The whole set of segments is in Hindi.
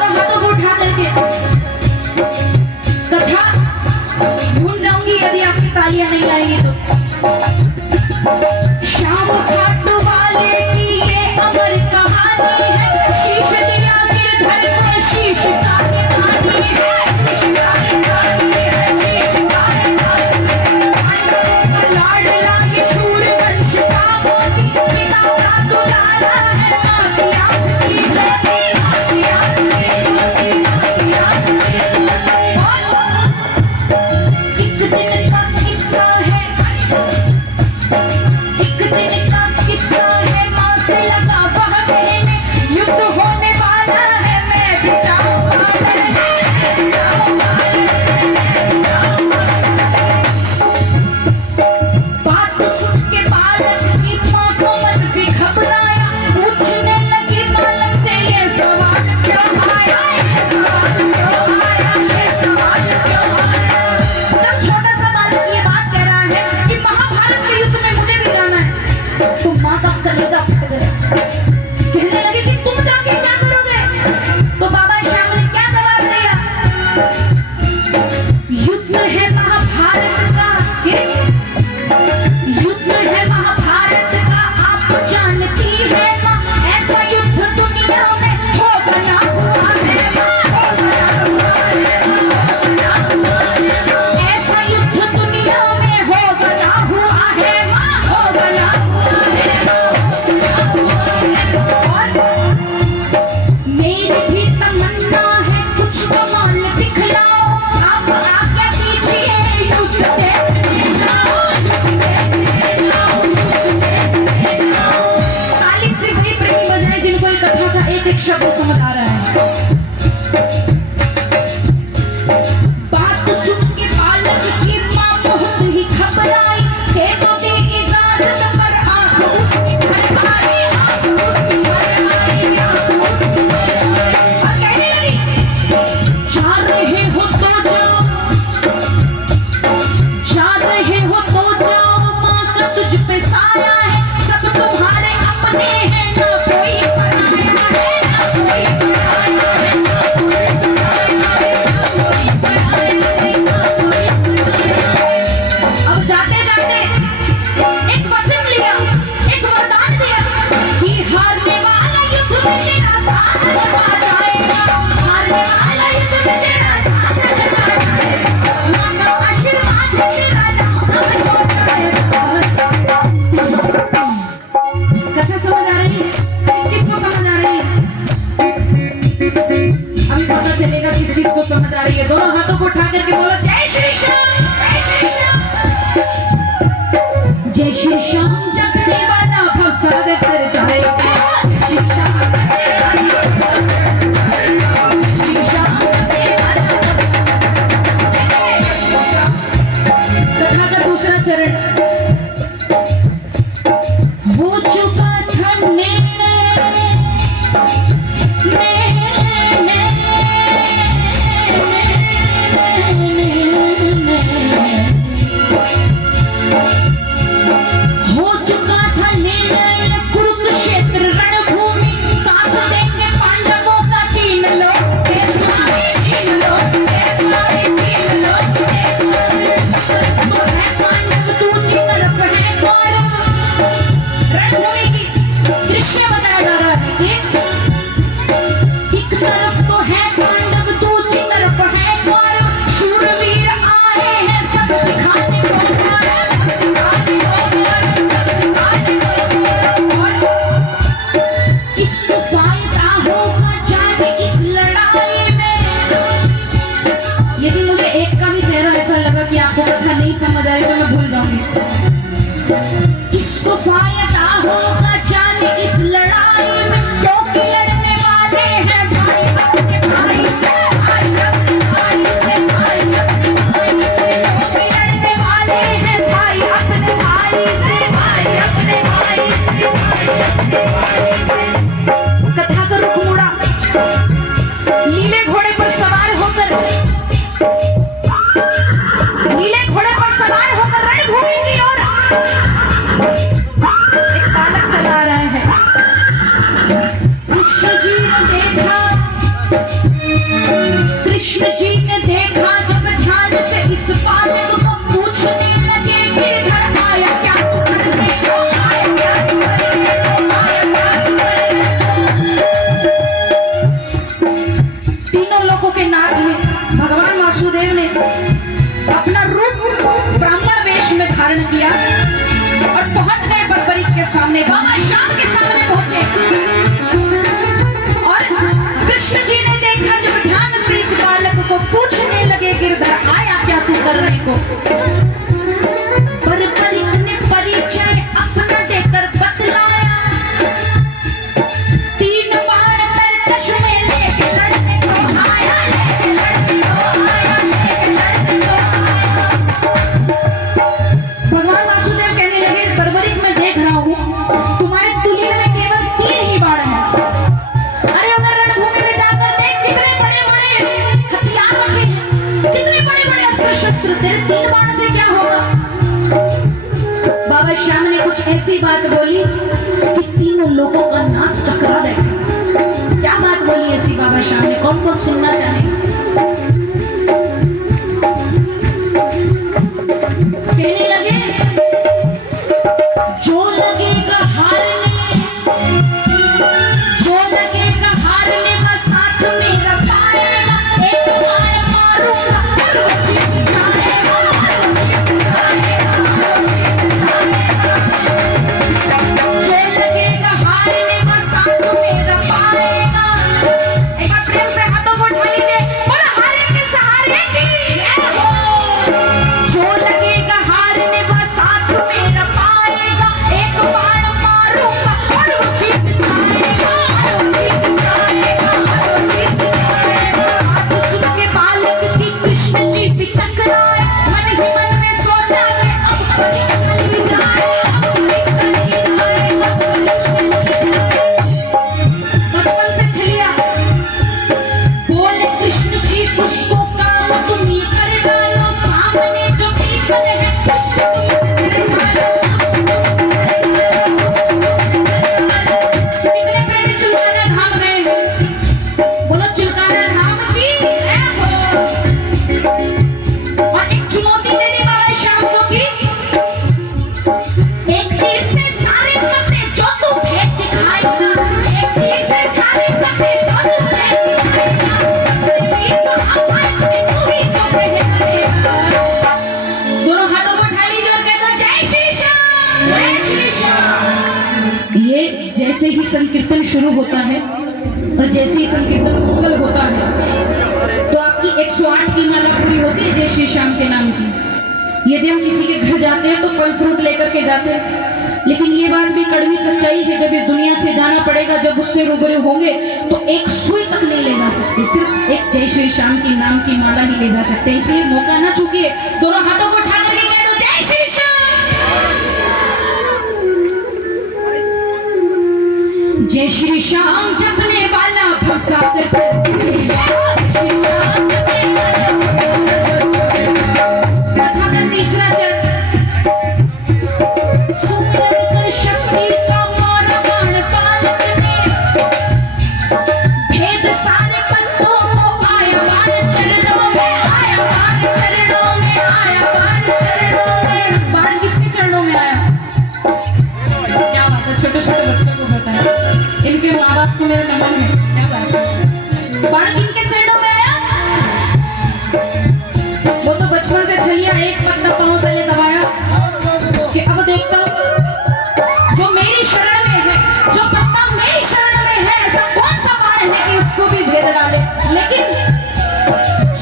दोनों हाथों को उठा करके कथा भूल जाऊंगी यदि आपकी तालियां नहीं आएंगी तो। शाम घाट वाले की ये अमर कहानी है, शीश दिया गिरधर को शीश का निशानी है, शीश का निशानी है, शीश का निशानी है। लाडला ये शूर वंश का मोती, पिता का दुलारा है, मां की आंख की ज्योति, मां की आंख की ज्योति, मां की आंख की ज्योति। एक दिन का किस्सा है, एक दिन का किस्सा है, मां से लगा बहने में युद्ध होने वाला है, मैं भी जाऊंगा, बात सुन के बालक की मां को मन भी घबराया, पूछने लगी बालक से ये सवाल क्यों आया, ये सवाल क्यों आया, ये सवाल क्यों आया। तब छोटा सा बालक ये बात कह रहा है कि महाभारत के युद्ध में मुझे भी जाना है। तो मां का कलेजा फट गया, कहने लगी कि तुम जाके क्या करोगे। तो बाबा श्याम ने क्या जवाब दिया, युद्ध है महाभारत का, युद्ध है महाभारत का, आप जानती है मां, ऐसा युद्ध दुनिया में होगा ना हुआ है मां, होगा ना हुआ है मां, ऐसा युद्ध दुनिया में होगा ना हुआ है मां, होगा ना हुआ है मां। और मेरी भी तमन्ना है कुछ कमाल दिखलाओ, आप आज्ञा दीजिए युद्ध ताली से वही प्रेमी बजाए जिनको ये कथा का एक एक शब्द समझ आ रहा है। बात सुन के बालक की मां बहुत ही घबराई, दे तो दे इजाजत पर आंख उसकी भर आई, आंख उसकी भर आई, आंख उसकी भर आई। और कहने लगी जा रहे हो तो जाओ, जा रहे हो तो जाओ, मां का तुझ पे साया है, सब तुम्हारे अपने हैं, ना कोई पराया है, ना कोई पराया है, ना कोई पराया है, ना कोई पराया है, ना कोई पराया है। अब जाते जाते एक वचन लिया, एक वरदान दिया कि हारने वाला युद्ध में तेरा साथ लगा जाएगा, हारने वाला युद्ध में तेरा साथ लगा जाएगा, मां का आशीर्वाद तेरा नाम हो जाएगा। कथा समझ आ रही है, किस किस को समझ आ रही है, अभी पता चलेगा किस किस को समझ आ रही है। दोनों हाथों को उठा करके बोलो जय श्री श्याम, जय श्री श्याम, जय श्री श्याम। जगने वाला फसाद कर जाएगा, श्री श्याम जगने वाला फसाद कर जाएगा, श्री श्याम जगने वाला। कथा का दूसरा चरण हो चुका था हो चुका था निर्णय, कुरुक्षेत्र रणभूमि, साथ देंगे पांडवों का तीन लोग, तीन लोग, तीन लोग, तो है पांडव दूसरी तरफ है कौरव। रणभूमि की दृश्य बताया जा रहा है कि एक तरफ तो है पांडव, दूसरी तरफ है कौरव, शूरवीर आए हैं सब दिखाने को, सब दिखाने को, सब दिखाने को। और इसको फायदा होगा जाने इस लड़ाई में। यदि मुझे एक का भी चेहरा ऐसा लगा कि आपको कथा नहीं समझ आई तो मैं भूल जाऊंगी। इसको फायदा होगा जाने इस लड़ाई में, क्योंकि लड़ने वाले हैं भाई अपने भाई से, भाई अपने भाई से, भाई अपने भाई से, क्योंकि लड़ने वाले हैं भाई अपने भाई से, भाई अपने भाई से, भाई अपने भाई से। कथा का रुख मुड़ा, नीले घोड़े पर सवार होकर, नीले घोड़े पर सवार होकर रणभूमि की ओर एक बालक तीनों लोगों के नाथ में भगवान वासुदेव ने अपना रूप ब्राह्मण वेश में धारण किया और पहुंच गए बर्बरीक के सामने। बाबा श्याम के सामने पहुंचे और कृष्ण जी ने देखा, जब ध्यान से इस बालक को पूछने लगे, गिरधर आया क्या तू करने को? बर्बरीक ने परिचय अपना देकर बतलाया, 3 बाण तरकश में लेके लड़ने को आया, लेके लड़ने को आया, लेके लड़ने को आया। भगवान वासुदेव कहने लगे, बर्बरीक मैं देख रहा हूँ तुम्हारे तुलीन में केवल 3 ही बाण हैं। अरे उधर रणभूमि में जाकर देख, कितने बड़े बड़े हथियार रखे हैं, कितने बड़े बड़े अस्त्र शस्त्र, तेरे 3 बाण से क्या होगा? बाबा श्याम ने कुछ ऐसी बात बोली कि तीनों लोगों का नाक चकरा गया। क्या बात बोली ऐसी बाबा श्याम ने? कौन कौन सुनना चाहे? कहने लगे, जो लगेगा हारने, जो लगेगा हारने का साथ मेरा पाएगा, एक बार मारूंगा और वो जीत जाएगा, जो लगेगा हारने का साथ मेरा पाएगा। एक बार प्रेम से हाथों को उठा लीजिए, बोलो हारेंगे सहारेंगे। जो लगेगा हारने का साथ मेरा पाएगा, एक बार मारूंगा और वो जीत जाएगा, वो जीत जाएगा, वो जीत जाएगा। बात सुन के बालक की कृष्ण जी पिचक रहे, मन ही मन में सोचा कि अब परीक्षा ली जाए, अब परीक्षा ली जाए, अब परीक्षा ली जाए। बचपन से छलिया बोले कृष्ण जी, उसको काम तुम ये कर डालो, सामने जो पीपल है उसको तुम कर डालो। कितने प्रेमी चुलकाना धाम गए हैं? बोलो चुलकाना धाम की जय हो। और एक चुनौती दे दी बाबा श्याम को कि एक तीर से सारे पत्ते जो तू फेंक दिखाएगा, एक तीर से सारे पत्ते जो तू फेंक दिखाएगा, सबसे वीर तो हमारे में तू ही तो रहेगा। दोनों हाथों को उठा लीजिए और कह दो, जय श्री श्याम, जय श्री श्याम। ये जैसे ही संकीर्तन शुरू होता है और जैसे ही संकीर्तन मंगल होता है तो आपकी 108 की माला पूरी होती है जय श्री श्याम के नाम की। यदि हम किसी के घर जाते हैं तो फल फ्रूट लेकर के जाते हैं, लेकिन ये बात भी कड़वी सच्चाई है, जब इस दुनिया से जाना पड़ेगा, जब उससे रूबरू होंगे तो एक सुई तक नहीं ले जा सकते, सिर्फ एक जय श्री श्याम की नाम की माला ही ले जा सकते हैं। इसलिए मौका ना चूकिए, दोनों हाथों को उठा करके कह दो, जय श्री श्याम। जय श्री श्याम जपने वाला फंसा कर तीसरा चरण, सुमिरन कर शक्ति का मारा बाण पालक ने, भेद सारे पत्तों को आया बाण चरणों में, आया बाण चरणों में, आया बाण चरणों में। बाण किसके चरणों में आया? क्या बात है, छोटे छोटे बच्चों को पता है, इनके माँ बाप को मेरा नमन है। क्या बात है, बाण किनके चरणों में आया? वो तो बचपन से छलिया एक पत्ता पाँव पहले दबाया कि अब देखता हूँ जो मेरी शरण में है, जो पत्ता मेरी शरण में है, ऐसा कौन सा बाण है कि उसको भी भेद डाले। लेकिन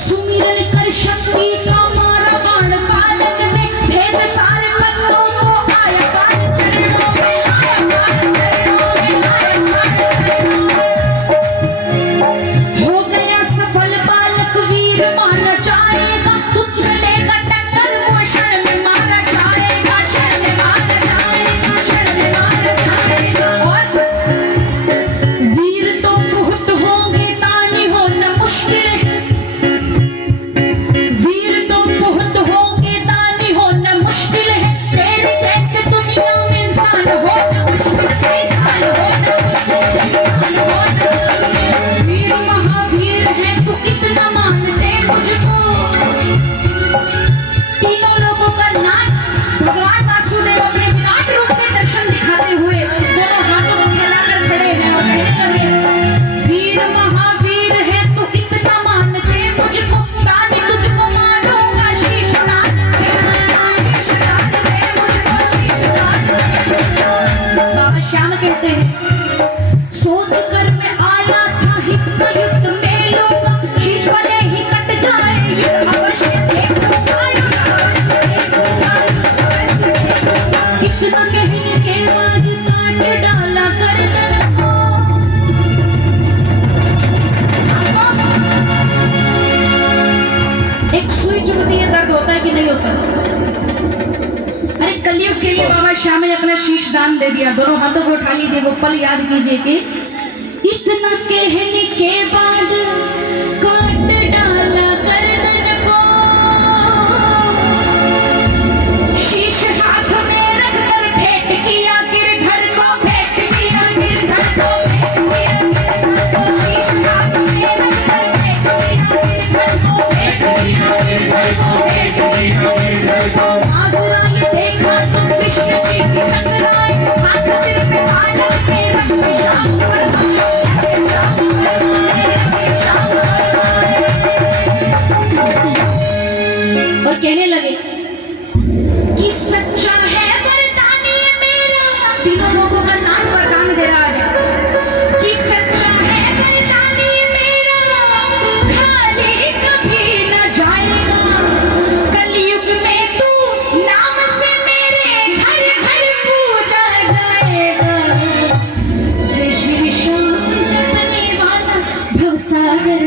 सुमिरन कर शक्ति का मारा बाण पालक ने, भेद सारे पत्तों को आया बाण चरणों में, आया बाण चरणों में, आया बाण चरणों में। हो गया सफल बालक वीर माना जाएगा, तुझसे लेकर टक्कर वो क्षण में मारा जाएगा, क्षण में मारा जाएगा, क्षण में मारा जाएगा। और वीर तो बहुत होंगे, दानी होना मुश्किल है, वीर तो बहुत होंगे, दानी होना मुश्किल है, तेरे जैसे दुनिया में इंसान होना मुश्किल है, इंसान होना मुश्किल है, इंसान होना मुश्किल है। वीर महावीर है तू इतना मानते मुझको, तीनों लोगों का नाथ भगवान वासुदेव अपने विराट रूप में दर्शन दिखाते हुए दोनों हाथों को फैलाकर खड़े हैं और कहने लगे, वीर महावीर है तू इतना होता। अरे कलयुग के लिए बाबा श्याम ने अपना शीश दान दे दिया। दोनों हाथों को उठा लीजिए, वो पल याद कीजिए कि इतना कहने के बाद काट डाला गर्दन को, शीश हाथ में रखकर भेंट किया गिरधर को, भेंट किया गिरधर को, भेंट किया गिरधर को, शीश हाथ में रखकर भेंट किया गिरधर को, भेंट किया गिरधर को, भेंट किया गिरधर को। आसुराए देखा तो कृष्ण जी की टकराए, हाथ सिर पे आलम के रख श्याम पर और कहने लगे कि सच्चा है वरदानी मेरा, तीनों लोगों का नाम वरदान दे रहा है कि सच्चा है वरदानी मेरा, खाली कभी न जाएगा, कलयुग में तू नाम से मेरे घर घर पूजा जाएगा। जय श्री श्याम जपने वाला भवसागर